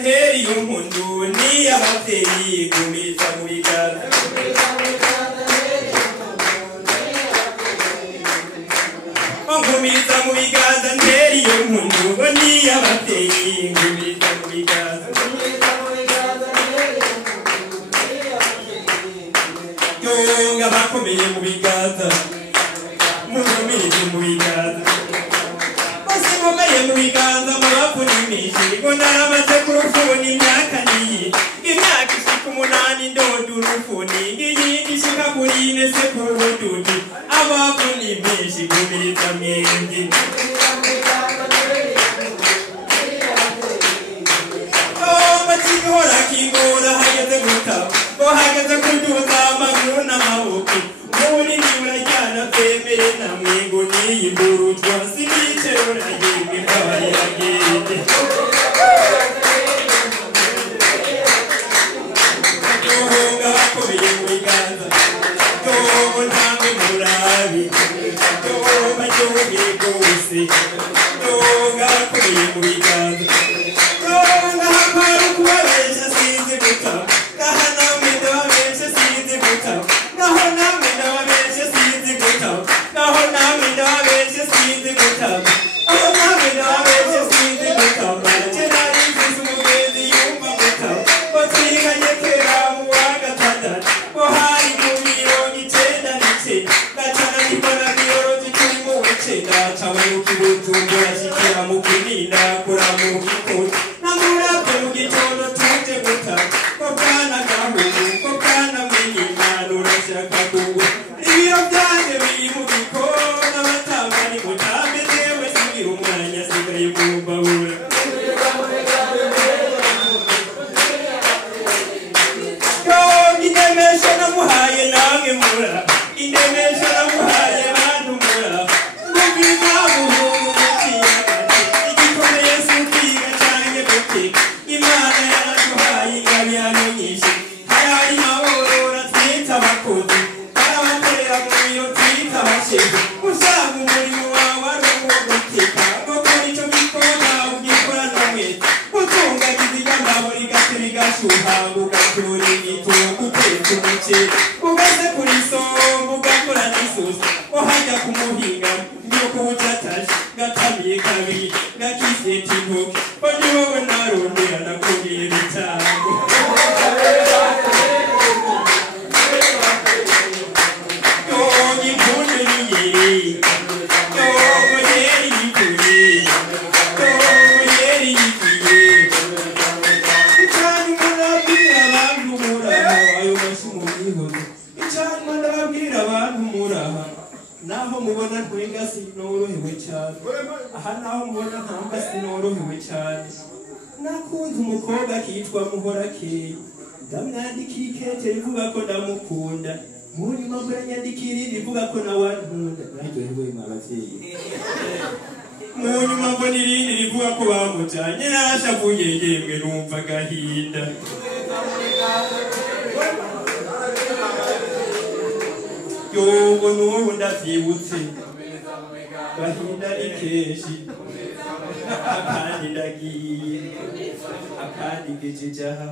nteri y'umuntu ni ababyeyi gumiza mu biganza gumiza mu biganza nteri y'umuntu ni ababyeyi gumiza mu biganza yonga bakomeye mu biganza mugumize mu biganza bose nkomeye mu biganza mubapfunimishe ngo naramaze ku rufuni imyaka niyi imyaka ishika 8 ndoda urufuni ngiyindi ishika kuri 4 se ku rududu abapfunimishe gumiza mwenge bakigora kigora hageze gutaba ngo hageze kuduza amaguru n'amaboko muri nibura ryana twemere namwe ngo niyi mburutwa sinice uragirwa imbari yagende yohonga bakomeye mu biganza yoho ntamwe murabi yoho baryoge rwose yohonga bakomeye mu biganza yohonga hakwara kubabesha sinzi gutaba ngaha namwe ndababesha sinzi gutaba naho namwe ndababesha sinzi gutaba naho namwe ndababesha sinzi gutaba aho namwe ndababesha sinzi gutaba jenari mfise umugenzi yumva gutaba ngo twiganye kera mu wa gatandatu ngo hari mu 99 gacana nibona biyorozi turi mu w'icenda cawe mu kibujumbura shikira mu kinina kura mu gikoni namurabye mu gitondo tuje gutaba ko bwana gahungu ko bwana mwenye imana urashaka kugwa ibiro byanjye biri mu gikona batamba ni mutambe jewe sigira umwanya sigaye mu mbabura indemesho namuhaye namwe mura indemesho namuhaye bantu mura mubwiza buhungu mutiyagati igikomeye sukiga canke guteka imana yaraduhaye ingabirano nyinshi harayi maborora twita abakozi harabakorera mu biro twita abashefu usanga umurimo wawe ari uwo guteka gukora ico gikona ugikorana mwete utungagiza iryambabo rigati rigashuha ugatura igitugu utetse umuceri ugeze kuri sombo ugakora n'isosi uhajya kumuhinga ndiyo kubucataje gatamiye kabiri gakiseta intoki ko ni wowe narondera nakubwiye bitango yonyi mpunde niyeri yongo yeri yikuye yongo yeri yikiye icani murabwira abantu muraha ayo mashimo yihoze icani murabwira abantu muraha naho mubona twenga sinorohewe cyane aha naho mubona ntamba sinorohewe cyane nakunze umukobwa kitwa Muhorakeye ndamwandikira ikete rivuga ko ndamukunda munyuma muranyandikira rivuga ko nawe nkunda naryohewe mwabavyeyi munyuma mbona irindi rivuga ko bamujanye nashavuye yemwe numva gahinda yogo n'ubu ndavyibutse gahinda ni kenshi akandi ndagiye akandi ngejeje aha